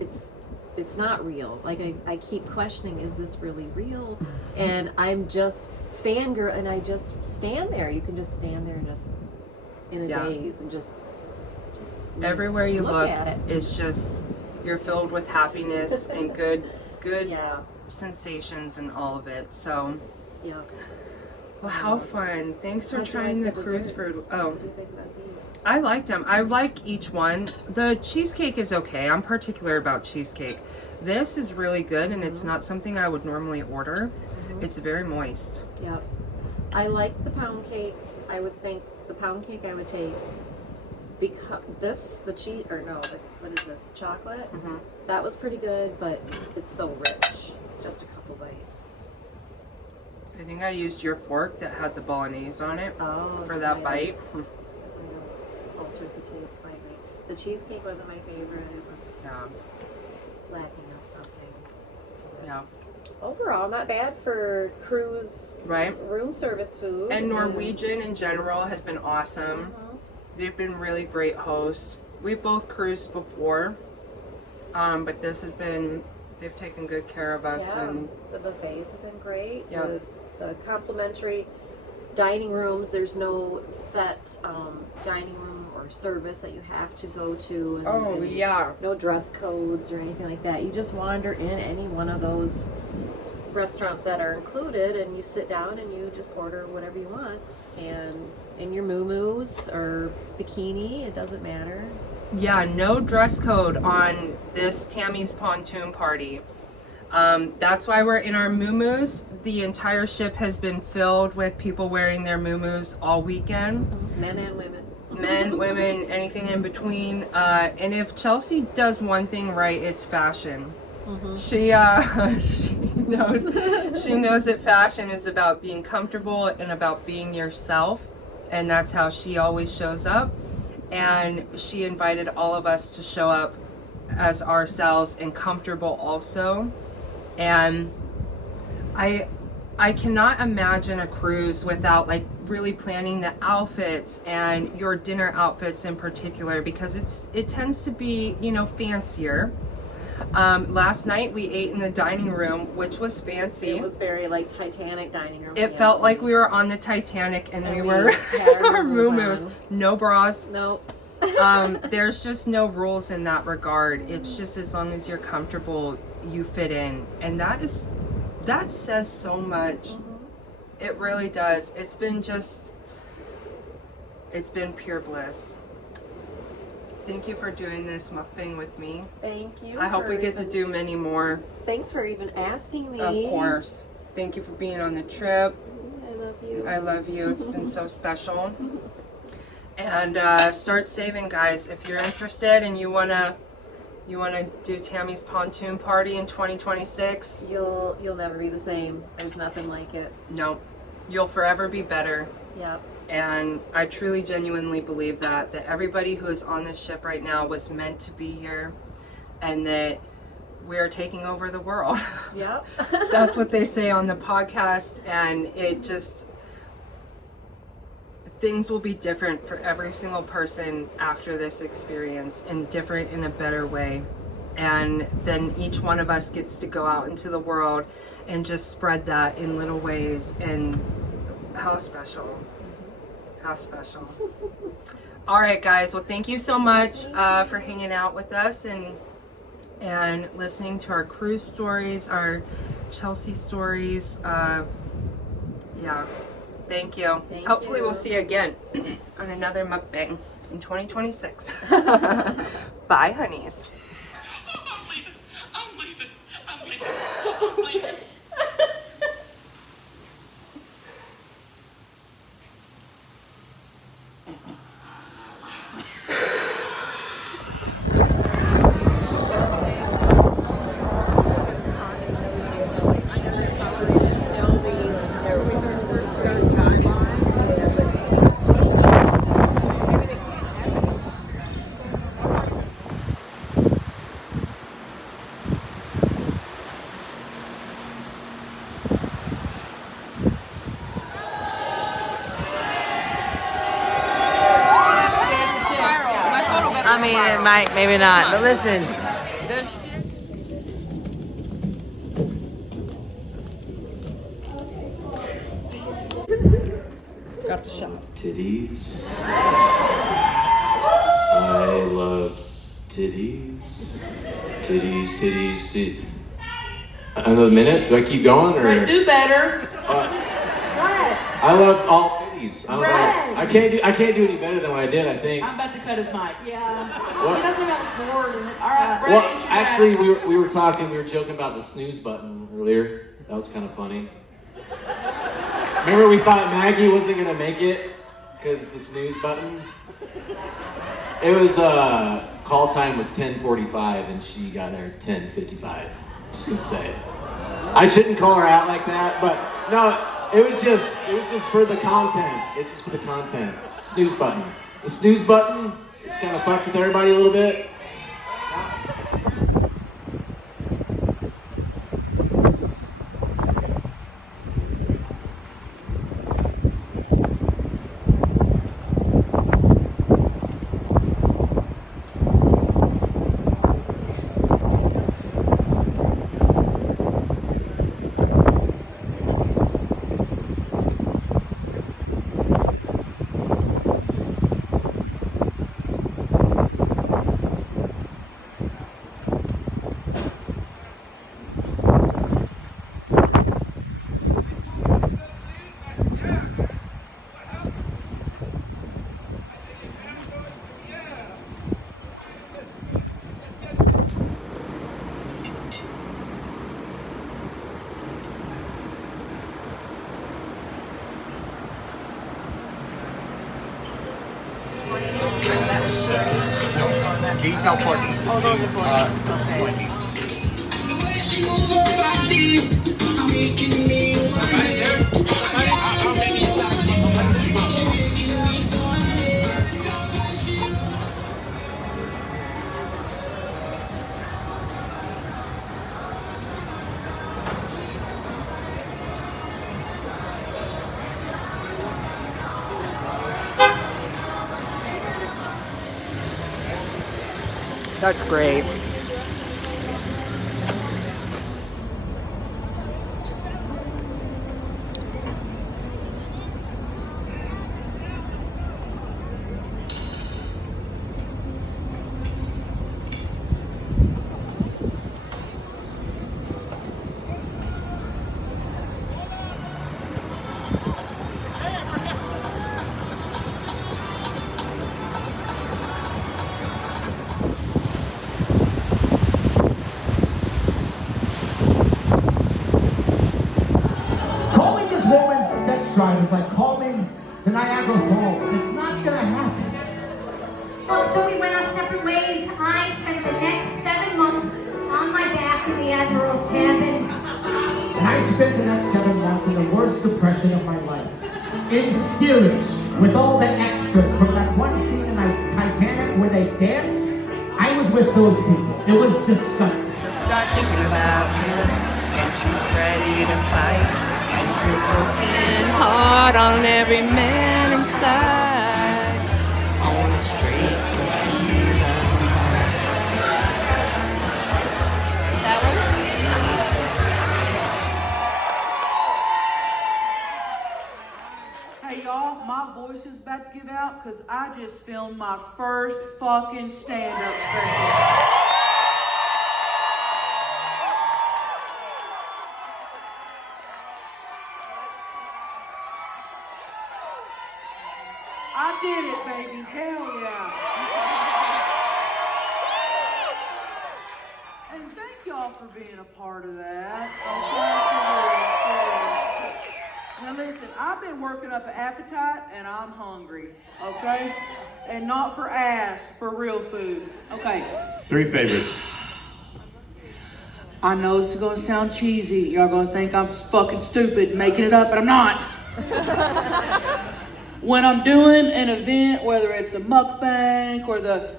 it's not real. Like I keep questioning, is this really real? And I'm just fangirl, and I just stand there. You can just stand there and just in a daze and just Everywhere you look at it. is just, you're filled with happiness and good sensations and all of it. So, Yeah. well, how fun. Thanks for How'd you trying like the cruise desserts? food. Oh, What do you think about these? I liked them. I like each one. The cheesecake is okay. I'm particular about cheesecake. This is really good, and it's not something I would normally order. It's very moist. Yep. I like the pound cake. I would think the pound cake I would take, because the cheese, or no, what is this, chocolate? That was pretty good, but it's so rich. Just a couple bites. I think I used your fork that had the bolognese on it for that yeah. bite. Altered the taste slightly. The cheesecake wasn't my favorite. It was lacking on something. Yeah. Overall, not bad for cruise room service food. And Norwegian in general has been awesome. They've been really great hosts. We've both cruised before, but this has been, they've taken good care of us. Yeah, And the buffets have been great. Yep. The complimentary dining rooms, there's no set dining room or service that you have to go to. And no dress codes or anything like that. You just wander in any one of those restaurants that are included, and you sit down and you just order whatever you want. And in your muumuus or bikini, it doesn't matter. Yeah, no dress code on this Tammy's Pontoon party. That's why we're in our muumuus. The entire ship has been filled with people wearing their muumuus all weekend. Men and women. Men, women, anything in between. And if Chelcie does one thing right, it's fashion. She knows that fashion is about being comfortable and about being yourself, and that's how she always shows up. And she invited all of us to show up as ourselves and comfortable also. And I cannot imagine a cruise without like really planning the outfits and your dinner outfits in particular, because it tends to be, you know, fancier. Last night we ate in the dining room, which was fancy. It was very like Titanic dining room. It felt like we were on the Titanic and we we were had in our our muumuus muumuus. on. No bras. Nope. There's just no rules in that regard. It's just as long as you're comfortable, you fit in. And that says so much. It really does. It's been pure bliss. Thank you for doing this mukbang with me. Thank you. I hope for we get to even- do many more. Thanks for even asking me. Of course. Thank you for being on the trip. I love you. I love you. It's been so special. And start saving, guys. If you're interested and you wanna do Tammy's Pontoon party in 2026, You'll never be the same. There's nothing like it. no, you'll forever be better. Yep. And I truly, genuinely believe that everybody who is on this ship right now was meant to be here, and that we are taking over the world. Yep. That's what they say on the podcast, and things will be different for every single person after this experience, and different in a better way. And then each one of us gets to go out into the world and just spread that in little ways. And how special. How special. All right, guys. Well, thank you so much for hanging out with us and listening to our cruise stories, our Chelcie stories. Yeah. Thank you. Thank Hopefully you. we'll see you again on another mukbang in 2026. Bye, honeys. I'm leaving. I mean, it might, maybe not. But listen, Got the shot. Titties. I love titties. Titties, titties, titties. Another minute? Do I keep going or? Do better. I love all titties. I don't know. I can't do any better than what I did. I think. I'm about to cut his mic. What? He doesn't have a cord and it's All right, Brett, Well, it's your actually, back. we were talking. We were joking about the snooze button earlier. That was kind of funny. Remember, we thought Maggie wasn't gonna make it because the snooze button. It was call time was 10:45 and she got there at 10:55. Just gonna say it. I shouldn't call her out like that, but no, it was just for the content. It's just for the content. Snooze button. The snooze button is kind of fucked with everybody a little bit. These are 40. Oh, those These are 40. Okay. 20. That's great. Calling this woman sex drive is like calling the Niagara Falls. It's not gonna happen. Look, so we went our separate ways. I spent the next 7 months on my back in the Admiral's cabin. And I spent the next 7 months in the worst depression of my life. In steerage, with all the extras from that one scene in Titanic where they dance. I was with those people. It was disgusting. She'll start thinking about him, and she's ready to fight. And she's a broken heart on every man inside. On the street to freedom. That one? Hey y'all, my voice is about to give out because I just filmed my first fucking stand-up special. I did it, baby. Hell yeah. And thank y'all for being a part of that. Now listen, I've been working up an appetite and I'm hungry, okay? And not for ass, for real food. Okay. 3 favorites. I know this is gonna sound cheesy. Y'all gonna think I'm fucking stupid making it up, but I'm not. When I'm doing an event, whether it's a mukbang or the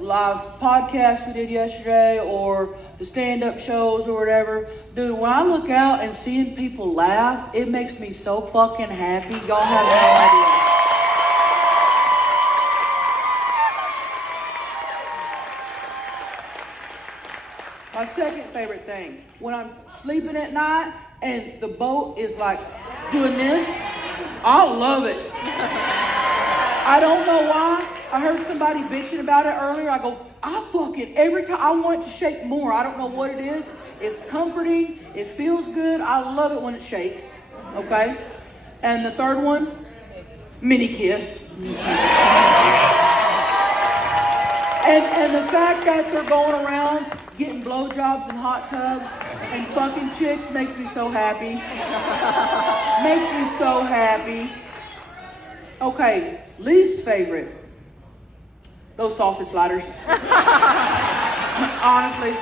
live podcast we did yesterday or the stand-up shows or whatever, dude, when I look out and seeing people laugh, it makes me so fucking happy. Y'all have no idea. My second favorite thing, when I'm sleeping at night and the boat is like doing this, I love it. I don't know why. I heard somebody bitching about it earlier. I go, every time I want it to shake more. I don't know what it is. It's comforting. It feels good. I love it when it shakes. Okay? And the third one, mini kiss. And the fact that they're going around getting blowjobs in hot tubs and fucking chicks makes me so happy. Makes me so happy. Okay, least favorite. Those sausage sliders. Honestly.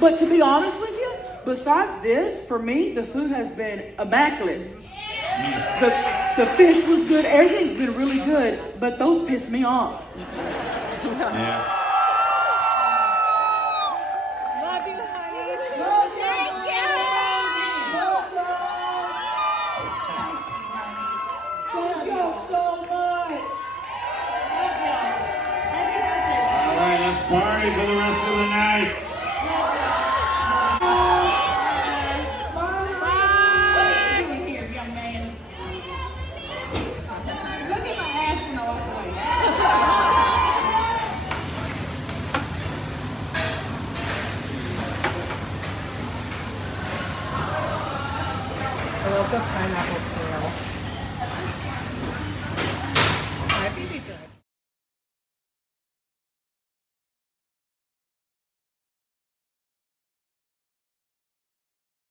But to be honest with you, besides this, for me, the food has been immaculate. The fish was good. Everything's been really good, but those piss me off. Yeah. Love you, honey. Thank you so much. All right, let's party for the rest of the night. I love the pineapple tail. My baby good.